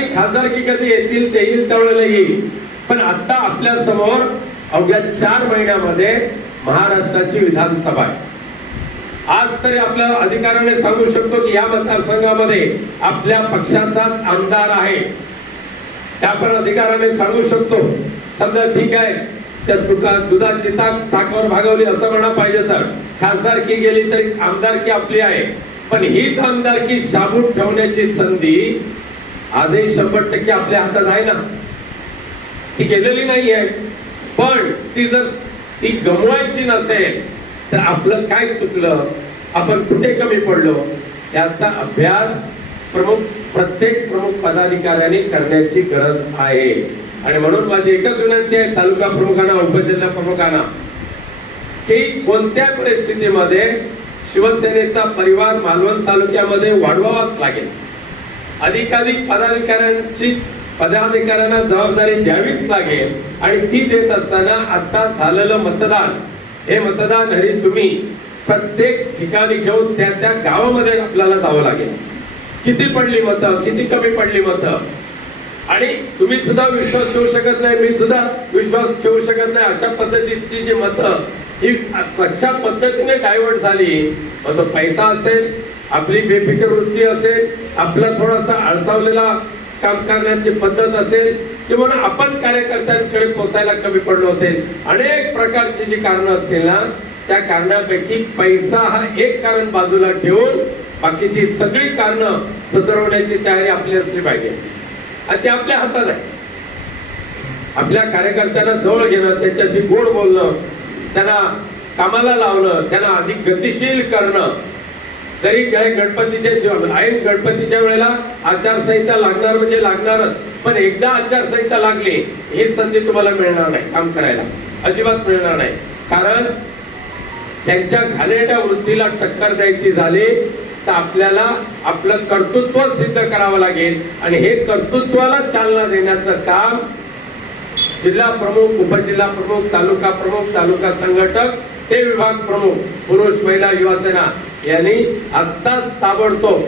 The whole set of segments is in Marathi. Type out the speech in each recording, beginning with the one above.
आणि खासदारकी कधी येतील ते येईल त्यावेळेला येईल पण आता आपल्यासमोर अवघ्या चार महिन्यामध्ये महाराष्ट्राची विधानसभा आहे. आज तरी आपल्या अधिकाऱ्याने सांगू शकतो की या मतदारसंघामध्ये आपल्या पक्षाचाच आमदार आहे. त्या आपण अधिकाऱ्याने सांगू शकतो. समजा ठीक आहे त्या दुका दुधाची ताक ताकावर भागवली असं म्हणा पाहिजे तर. खासदारकी गेली तरी आमदारकी आपली आहे. पण हीच आमदारकी शाबूत ठेवण्याची संधी आजही शंभर टक्के आपल्या हातात आहे ना. ती गेलेली नाही आहे पण ती जर ती गमवायची नसेल तर आपलं काय चुकलं? आपण कुठे कमी पडलो? याचा अभ्यास प्रमुख प्रत्येक प्रमुख पदाधिकाऱ्याने करण्याची गरज आहे. आणि म्हणून माझी एकच विनंती आहे तालुका प्रमुखांना उपजिल्हा प्रमुखांना की कोणत्या परिस्थितीमध्ये शिवसेनेचा परिवार मालवण तालुक्यामध्ये वाढवावाच लागेल. अधिकाधिक पदाधिकाऱ्यांची पदाधिकाऱ्यांना जबाबदारी द्यावीच लागेल आणि ती देत असताना आता झालेलं मतदान. हे मतदान हरी तुम्ही प्रत्येक ठिकाणी घेऊन त्या त्या गावामध्ये आपल्याला जावं लागेल. किती पडली मतं किती कमी पडली मतं? आणि तुम्ही सुद्धा विश्वास ठेवू शकत नाही मी सुद्धा विश्वास ठेवू शकत नाही. अशा पद्धतीची जी मतं ही कशा पद्धतीने डायव्हर्ट झाली? माझा पैसा असेल आपली बेफिकर वृत्ती असेल आपला थोडासा अडसावलेला काम करण्याची पद्धत असेल किंवा आपण कार्यकर्त्यांकडे पोचायला कमी पडलो असेल अनेक प्रकारची जी कारणं असतील ना त्या कारणापैकी पैसा हा एक कारण बाजूला ठेवून बाकीची सगळी कारणं सुधारवण्याची तयारी आपली असली पाहिजे. आणि ते आपल्या हातात आहे. आपल्या कार्यकर्त्यांना जवळ घेणं त्यांच्याशी गोड बोलणं त्यांना कामाला लावणं त्यांना अधिक गतिशील करणं. तरी काय गणपतीच्या ऐन गणपतीच्या वेळेला आचारसंहिता लागणार म्हणजे लागणारच. पण एकदा आचारसंहिता लागली ही संधी तुम्हाला मिळणार नाही काम करायला. अजिबात मिळणार नाही. कारण त्यांच्या घाणेरड्या वृत्तीला टक्कर द्यायची झाली तर आपल्याला आपलं कर्तृत्व सिद्ध करावं लागेल. आणि हे कर्तृत्वाला चालना देण्याचं काम जिल्हा प्रमुख उपजिल्हा प्रमुख तालुका प्रमुख तालुका संघटक ते विभाग प्रमुख पुरुष महिला युवा सेना यांनी आत्ताच ताबडतोब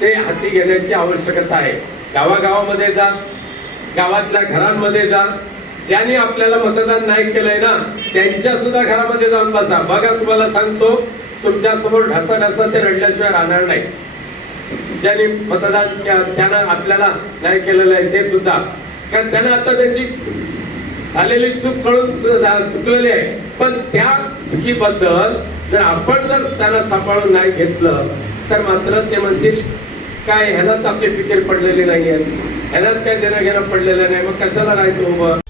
ते हाती घेण्याची आवश्यकता आहे. गावागावामध्ये जा गावातल्या घरांमध्ये जा. ज्यांनी आपल्याला मतदान नाही केलंय ना त्यांच्या सुद्धा घरामध्ये जाऊन बसा. बघा तुम्हाला सांगतो तुमच्यासमोर ढासा ढासा ते रडल्याशिवाय राहणार नाही. ज्यांनी मतदान के- त्यानं आपल्याला नाही केलेलं आहे ते सुद्धा. कारण त्यानं आता त्यांची झालेली चूक कळून चुकलेली आहे. पण त्या चुकीबद्दल जर आपण जर त्यांना सांभाळून नाही घेतलं तर मात्र ते म्हणतील काय ह्यालाच आपली फिकीर पडलेली नाही आहे ह्यालाच काय देणं घेणं पडलेलं नाही. मग कशाला राहायचं उभं?